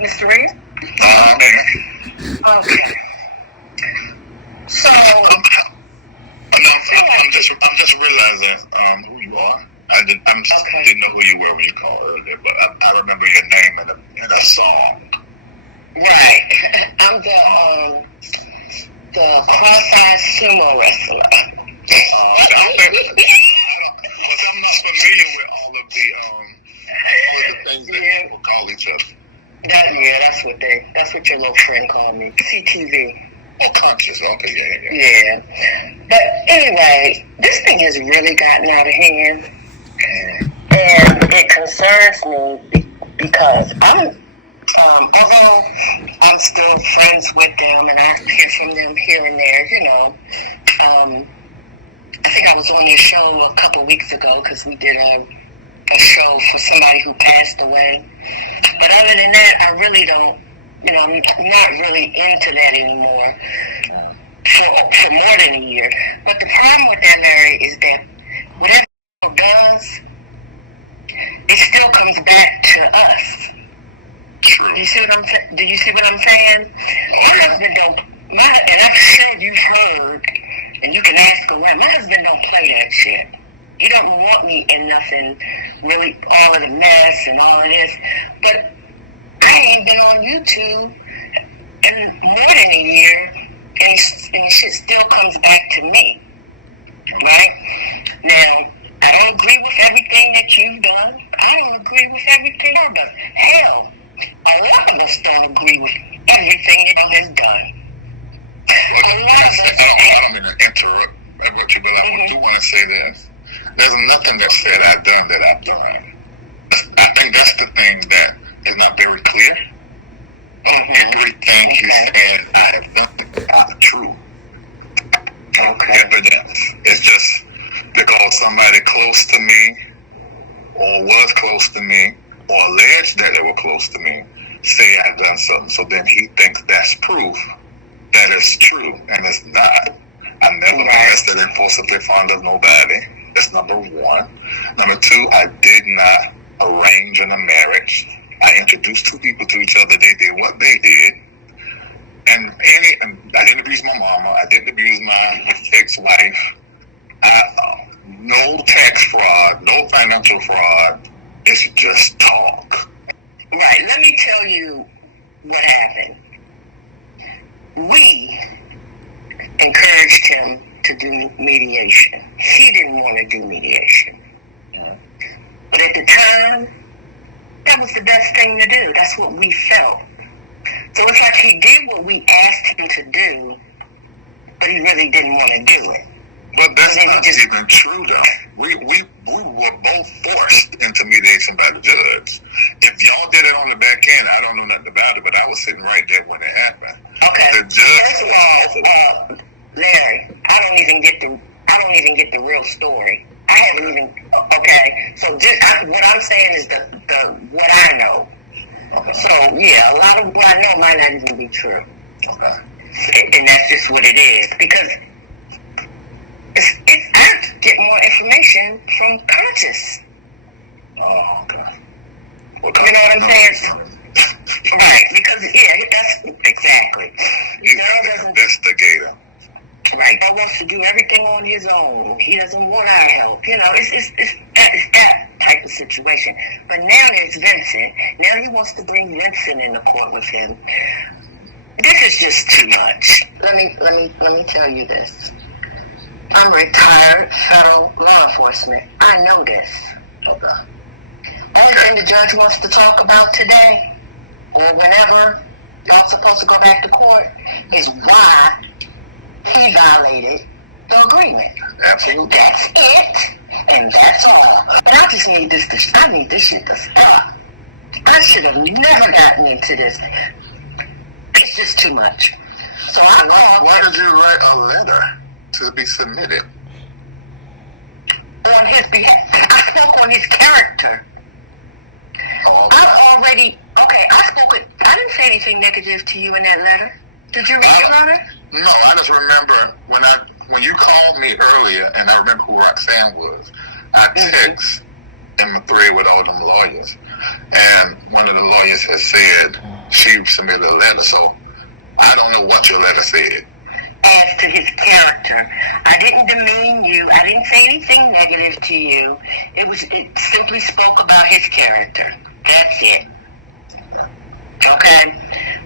Mr. Reid? Okay. So, I'm just realizing who you are. I didn't know who you were when you called earlier, but I remember your name in a song. Right. I'm the cross-eyed sumo wrestler. But I'm not familiar with all of the things that people call each other. That's what your little friend called me. CTV. Oh, conscious. Okay, yeah. But anyway, this thing has really gotten out of hand, and it concerns me because although I'm still friends with them and I hear from them here and there, I think I was on your show a couple weeks ago because we did a show for somebody who passed away. But other than that, I really don't, I'm not really into that anymore for more than a year. But the problem with that, Larry, is that whatever it does, it still comes back to us. True. Do you see what I'm saying? My husband don't, and I'm sure you've heard, and you can ask around, my husband don't play that shit. He don't want me in nothing, really, all of the mess and all of this. But I ain't been on YouTube in more than a year, and shit still comes back to me, right? Now, I don't agree with everything that you've done. I don't agree with everything you've done. Hell, a lot of us don't agree with everything you has done. I don't mean to interrupt what you, but I do want to say this. There's nothing that said I've done that I've done. I think that's the thing that is not very clear. Everything you said I have done are true. Evidence. It's just because somebody close to me, or was close to me, or alleged that they were close to me, say I've done something. So then he thinks that's proof that it's true, and it's not. I never molested and forcibly fond of nobody. That's number one. Number two, I did not arrange in a marriage. I introduced two people to each other. They did what they did. And I didn't abuse my mama. I didn't abuse my ex-wife. No tax fraud, no financial fraud. It's just talk. Right. Let me tell you what happened. We encouraged him to do mediation. He didn't want to do mediation. But at the time, that was the best thing to do. That's what we felt. So it's like he did what we asked him to do, but he really didn't want to do it. But that's not even true, though. We were both forced into mediation by the judge. If y'all did it on the back end, I don't know nothing about it, but I was sitting right there when it happened. Okay. The judge. First of all, Larry, I don't even get the real story. I haven't even. Okay. So what I'm saying is the what I know. Okay. So yeah, a lot of what I know might not even be true. Okay. And that's just what it is, because I get more information from Conscious. Oh, okay. Well, you know what I'm saying? Right, because that's exactly. He's an investigator. Right, but wants to do everything on his own. He doesn't want our help. It's that type of situation. But now there's Vincent. Now he wants to bring Vincent into court with him. This is just too much. Let me tell you this. I'm retired federal law enforcement. I know this. Okay. Only thing the judge wants to talk about today, or whenever y'all supposed to go back to court, is why he violated the agreement. Absolutely. That's it, and that's all. And I just need this shit to stop. I should have never gotten into this. It's just too much. So why did you write a letter to be submitted? on his behalf. I spoke on his character. I didn't say anything negative to you in that letter. Did you read the letter? No, I just remember when you called me earlier, and I remember who Roxanne was. I text in the thread with all them lawyers, and one of the lawyers has said she submitted a letter, so I don't know what your letter said. As to his character, I didn't demean you. I didn't say anything negative to you. It simply spoke about his character. That's it. Okay?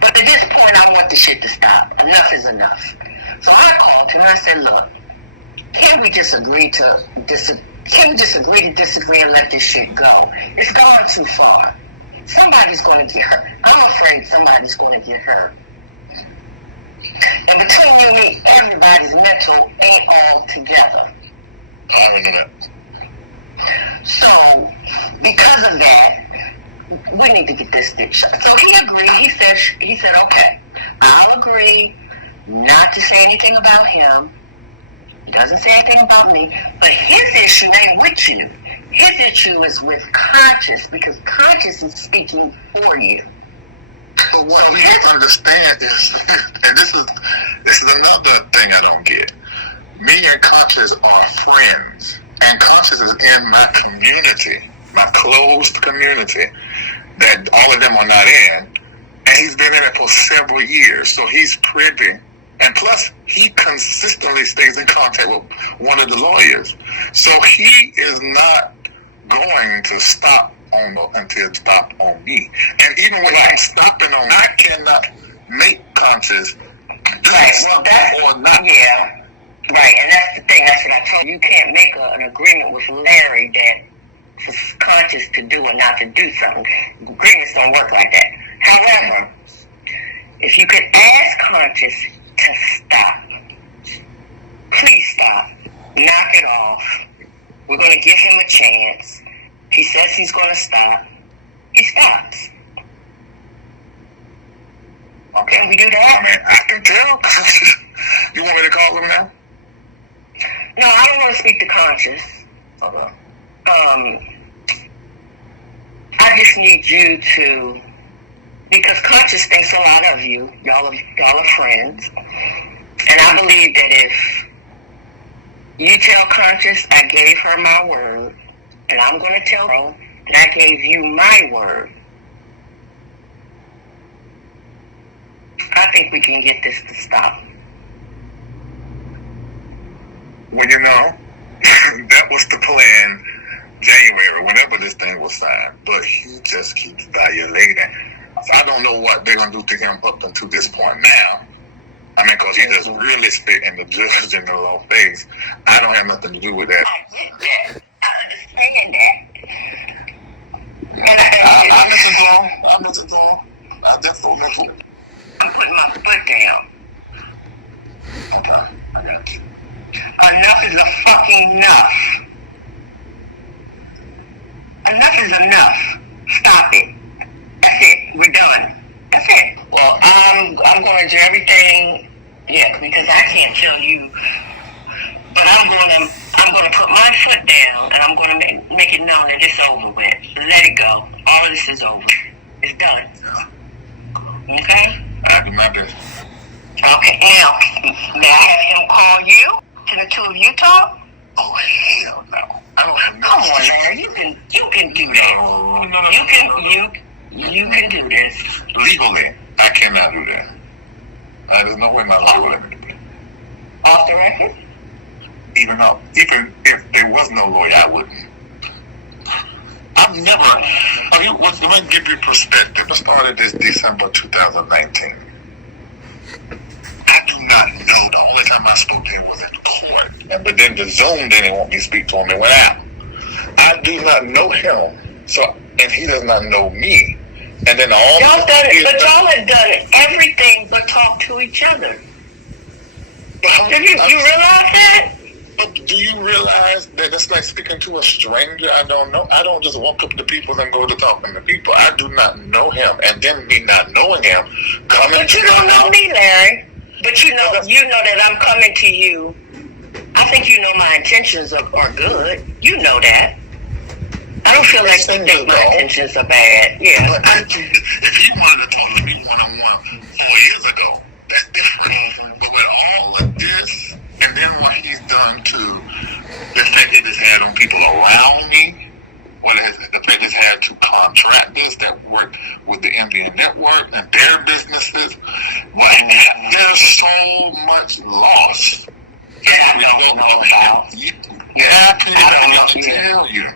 But at this point, I want the shit to stop. Enough is enough. So I called him and I said, look, can we just agree to disagree and let this shit go? It's gone too far. Somebody's going to get hurt. I'm afraid somebody's going to get hurt. And between you and me, everybody's mental ain't all together. I don't know that. So, because of that, we need to get this thing shut. So he agreed. He said, okay, I'll agree not to say anything about him. He doesn't say anything about me. But his issue ain't with you. His issue is with Conscious, because Conscious is speaking for you. But what we have to understand is, and this is another thing I don't get. Me and Conscious are friends, and Conscious is in my community, my closed community, that all of them are not in, and he's been in it for several years, so he's privy, and plus he consistently stays in contact with one of the lawyers, so he is not going to stop until it stops on me. And even when I'm stopping on, I cannot make Conscious do something or not. Yeah, right, and that's the thing. That's what I told you. You can't make an agreement with Larry that for Conscious to do or not to do something. Agreements don't work like that. However, if you could ask Conscious to stop, please stop, knock it off. We're going to give him a chance. He says he's going to stop. He stops. Okay. Can we do that? I mean, I can tell. You want me to call him now? No, I don't want to speak to Conscious. Okay. I just need you to, because Conscious thinks a lot of you. Y'all are friends. And I believe that if you tell Conscious I gave her my word, and I'm going to tell her that I gave you my word, I think we can get this to stop. Well, you know, that was the plan January, whenever this thing was signed. But he just keeps violating. So I don't know what they're going to do to him up until this point now. I mean, because he just really spit in the judge in the law face. I don't have nothing to do with that. I understand that. I listen to him. I definitely listen. I'm putting my foot down. Okay. Enough is a fucking enough. Enough is enough. Stop it. That's it. We're done. That's it. Well, I'm going to do everything, because I can't tell you, but I'm going to put my foot down, and I'm going to make it known that it's over with. Let it go. All of this is over. It's done. Okay? I do my best. Okay, now, may I have him call you? Can the two of you talk? Oh, hell no. I don't have no. Come on, Larry. You can do that. No. You can do this. Legally, I cannot do that. There's no way my law will let me do it. Off the record? Even if there was no lawyer, I wouldn't. I've never. Let me give you perspective. I started this December 2019. I do not know. The only time I spoke to him was in court. But then the Zoom didn't want me to speak to him. It went out. I do not know him. And he does not know me. And then y'all have done everything but talk to each other. Do you realize that? But do you realize that it's like speaking to a stranger I don't know? I don't just walk up to people and go to talking to people. I do not know him. And then me not knowing him, coming But you don't know me, Larry. But you know that I'm coming to you I think you know my intentions are good. You know that. I don't feel like you think my intentions are bad. Yeah. But if you wanted to talk to me one-on-one 4 years ago, that's different. But with all of this, and then what he's done to the effect it has had on people around me, what the effect it's had to contractors that work with the Indian network and their businesses, but there's so much loss. I don't know how. I can't tell you.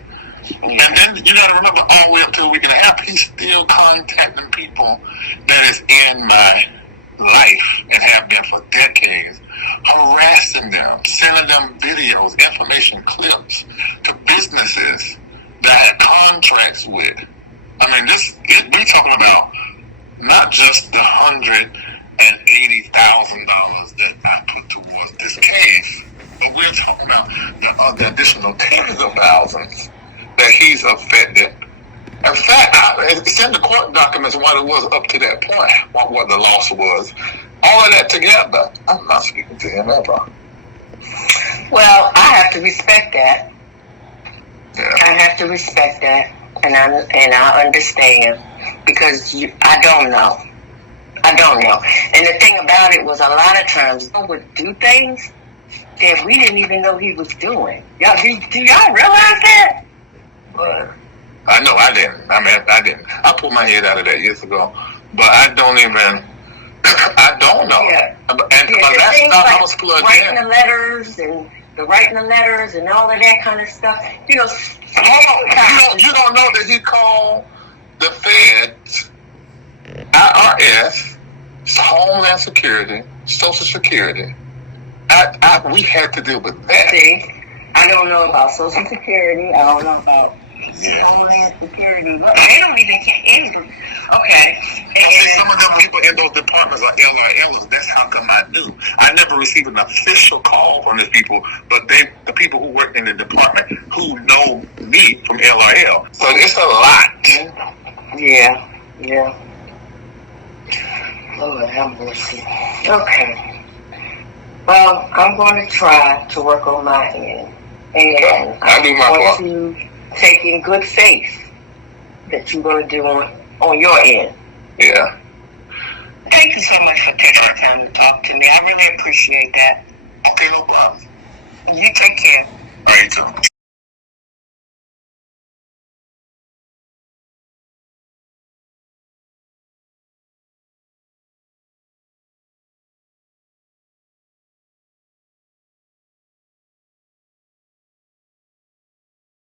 And then you gotta remember, all the way up to a week and a half, he's still contacting people that is in my life and have been for decades, harassing them, sending them videos, information clips to businesses that I had contracts with. I mean, we're talking about not just the $180,000 that I put towards this case, but we're talking about the additional tens of thousands that he's affected. In fact, it's in the court documents what it was up to that point, what the loss was. All of that together, I'm not speaking to him ever. Well, I have to respect that. Yeah. I have to respect that, and I understand, because I don't know. I don't know. And the thing about it was, a lot of times I would do things that we didn't even know he was doing. Y'all, do y'all realize that? Right. I know I didn't. I mean, I didn't. I pulled my head out of that years ago, but I don't even. I don't know. Yeah. And that's not how I was plugged writing in. the letters and all of that kind of stuff. You know. You don't know that he called the Feds, IRS, Homeland Security, Social Security. We had to deal with that. See, I don't know about Social Security. I don't know about Homeland Security. Look, they don't even care. Okay. See, some of them people in those departments are LRLs. That's how come I knew. I never received an official call from these people, but the people who work in the department who know me from LRL. So it's a lot. Yeah. Lord have mercy. Okay. Well, I'm going to try to work on my end. And I'm going to take in good faith that you're going to do on your end. Yeah. Thank you so much for taking the time to talk to me. I really appreciate that. Okay, no problem. You take care. All right, you too.